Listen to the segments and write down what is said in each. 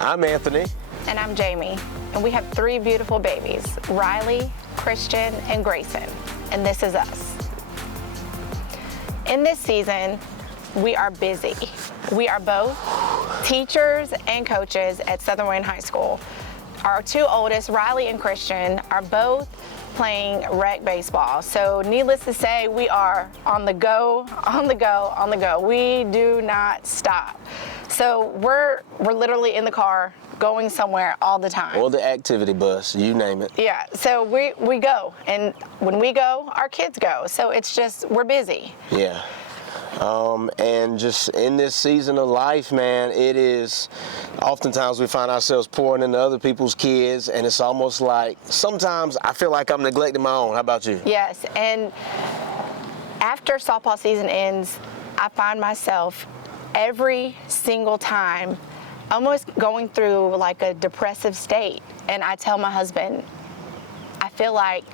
I'm Anthony. And I'm Jamie. And we have 3 beautiful babies, Riley, Christian, and Grayson. And this is us. In this season, we are busy. We are both teachers and coaches at Southern Wayne High School. Our 2 oldest, Riley and Christian, are both playing rec baseball. So needless to say, we are on the go, on the go, on the go. We do not stop. So we're literally in the car going somewhere all the time. Or the activity bus, you name it. Yeah, so we go. And when we go, our kids go. So it's just, we're busy. Yeah. And just in this season of life, man, it is, oftentimes we find ourselves pouring into other people's kids, and it's almost like, sometimes I feel like I'm neglecting my own. How about you? Yes, and after softball season ends, I find myself every single time almost going through like a depressive state. And I tell my husband, I feel like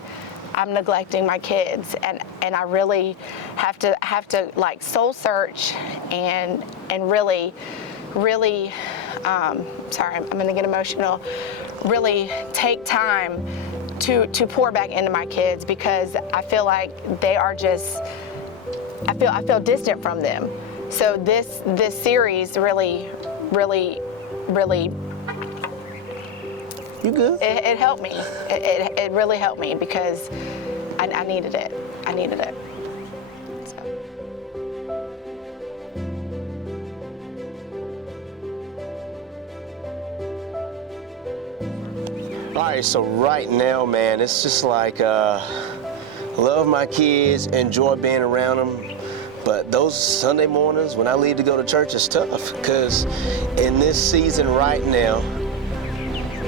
I'm neglecting my kids, and I really have to like soul search and really sorry, I'm gonna get emotional, really take time to pour back into my kids, because I feel like they are just, I feel distant from them. So this series really You good? It helped me. It really helped me, because I needed it. I needed it. So. All right, so right now, man, it's just like, love my kids, enjoy being around them. But those Sunday mornings when I leave to go to church is tough, because in this season right now,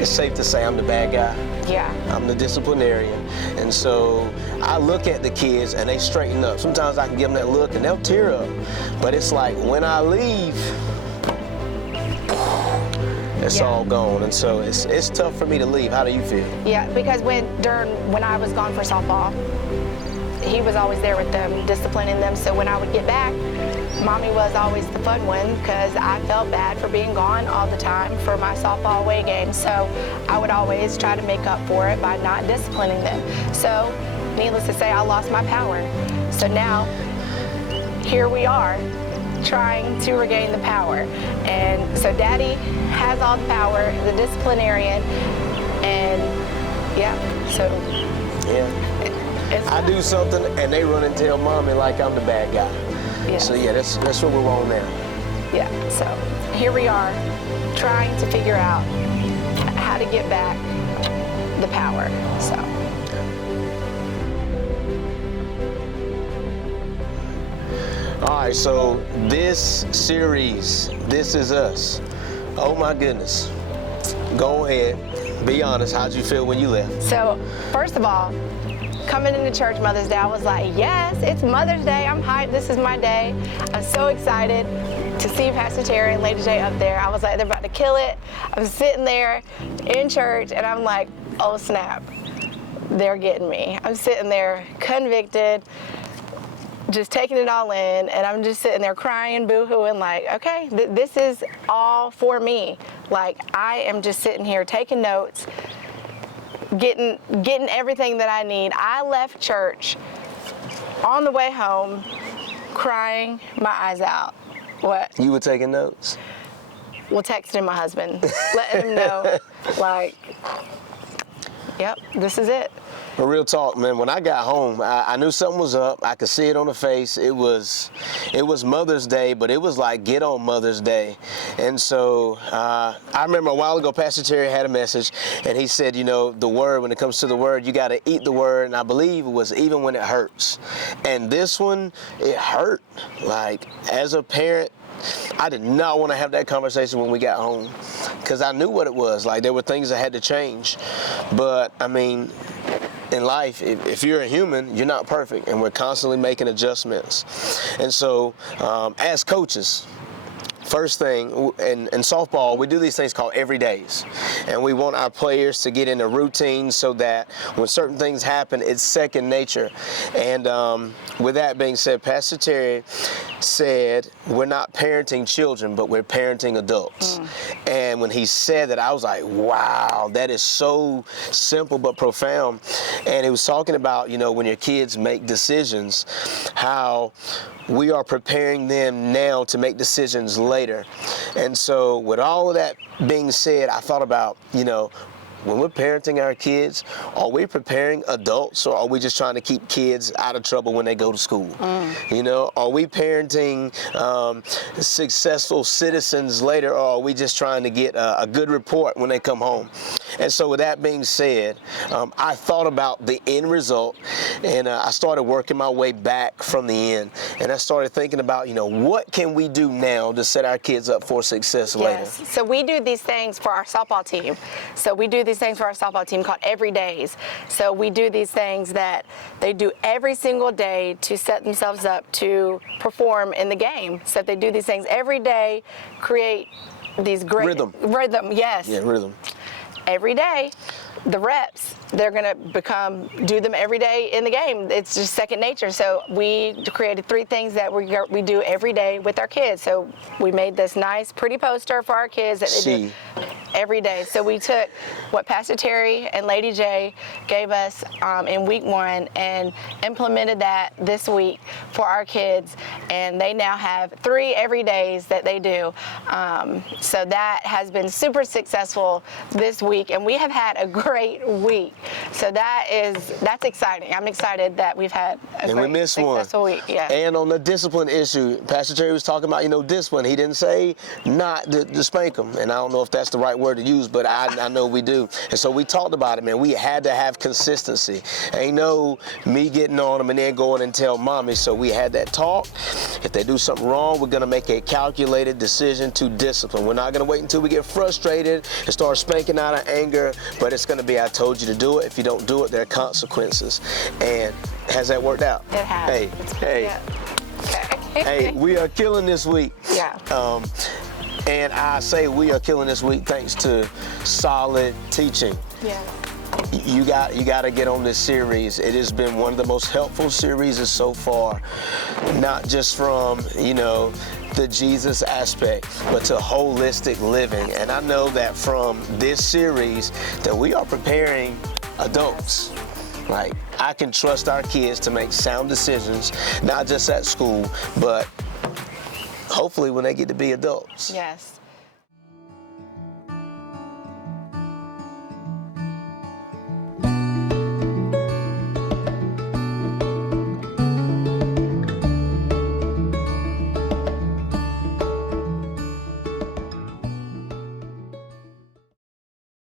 it's safe to say I'm the bad guy. Yeah. I'm the disciplinarian. And so I look at the kids and they straighten up. Sometimes I can give them that look and they'll tear up. But it's like when I leave, it's all gone. And so it's tough for me to leave. How do you feel? Yeah, because when I was gone for softball, he was always there with them, disciplining them. So when I would get back, Mommy was always the fun one, because I felt bad for being gone all the time for my softball away games. So I would always try to make up for it by not disciplining them. So needless to say, I lost my power. So now, here we are, trying to regain the power. And so Daddy has all the power, the disciplinarian, and yeah, so. Yeah. I do something and they run and tell Mommy like I'm the bad guy. Yes. So yeah, that's what we're on now. Yeah, so here we are trying to figure out how to get back the power, so. All right, so this series, This Is Us. Oh my goodness. Go ahead, be honest, how'd you feel when you left? So, first of all, coming into church Mother's Day, I was like, yes, it's Mother's Day. I'm hyped. This is my day. I'm so excited to see Pastor Terry and Lady J up there. I was like, they're about to kill it. I'm sitting there in church, and I'm like, oh, snap. They're getting me. I'm sitting there convicted, just taking it all in, and I'm just sitting there crying, boo-hooing, like, okay, this is all for me. Like, I am just sitting here taking notes, getting everything that I need. I left church on the way home crying my eyes out. What? You were taking notes? Well, texting my husband, letting him know, like, yep, this is it. But real talk, man, when I got home, I knew something was up. I could see it on the face. It was Mother's Day, but it was like get on Mother's Day. And so I remember a while ago, Pastor Terry had a message, and he said, you know, the word, when it comes to the word, you got to eat the word. And I believe it was even when it hurts. And this one, it hurt. Like, as a parent, I did not want to have that conversation when we got home, because I knew what it was. Like, there were things that had to change. But, I mean, in life, if you're a human, you're not perfect, and we're constantly making adjustments. And so, as coaches, first thing, in softball, we do these things called every days. And we want our players to get in a routine so that when certain things happen, it's second nature. And with that being said, Pastor Terry said, we're not parenting children, but we're parenting adults. And when he said that, I was like, wow, that is so simple but profound. And he was talking about, you know, when your kids make decisions, how we are preparing them now to make decisions later. And so with all of that being said, I thought about, you know, when we're parenting our kids, are we preparing adults, or are we just trying to keep kids out of trouble when they go to school? You know, are we parenting successful citizens later, or are we just trying to get a good report when they come home? And so with that being said, I thought about the end result, and I started working my way back from the end. And I started thinking about, you know, what can we do now to set our kids up for success later? Yes. So we do these things for our softball team. So we do these things for our softball team called Every Days. So we do these things that they do every single day to set themselves up to perform in the game. So if they do these things every day, create these great Rhythm, yes. Yeah, rhythm. Every day, the reps, they're going to do them every day in the game. It's just second nature. So we created 3 things that we do every day with our kids. So we made this nice, pretty poster for our kids that they do every day. So we took what Pastor Terry and Lady J gave us in week 1 and implemented that this week for our kids. And they now have 3 every days that they do. So that has been super successful this week. And we have had a great week. So that's exciting. I'm excited that we've had a great, successful week. Yeah. And on the discipline issue, Pastor Terry was talking about, you know, discipline. He didn't say not to spank them. And I don't know if that's the right word to use, but I know we do. And so we talked about it, man. We had to have consistency. Ain't no me getting on them and then going and tell mommy. So we had that talk. If they do something wrong, we're going to make a calculated decision to discipline. We're not going to wait until we get frustrated and start spanking out of anger, but it's going to be, I told you to do it. If you don't do it, there are consequences. And has that worked out? It has. Hey, hey, we are killing this week. Yeah. And I say we are killing this week thanks to solid teaching. Yeah. You got to get on this series. It has been one of the most helpful series so far, not just from, you know, the Jesus aspect, but to holistic living. And I know that from this series that we are preparing adults. Like, I can trust our kids to make sound decisions, not just at school, but hopefully when they get to be adults. Yes.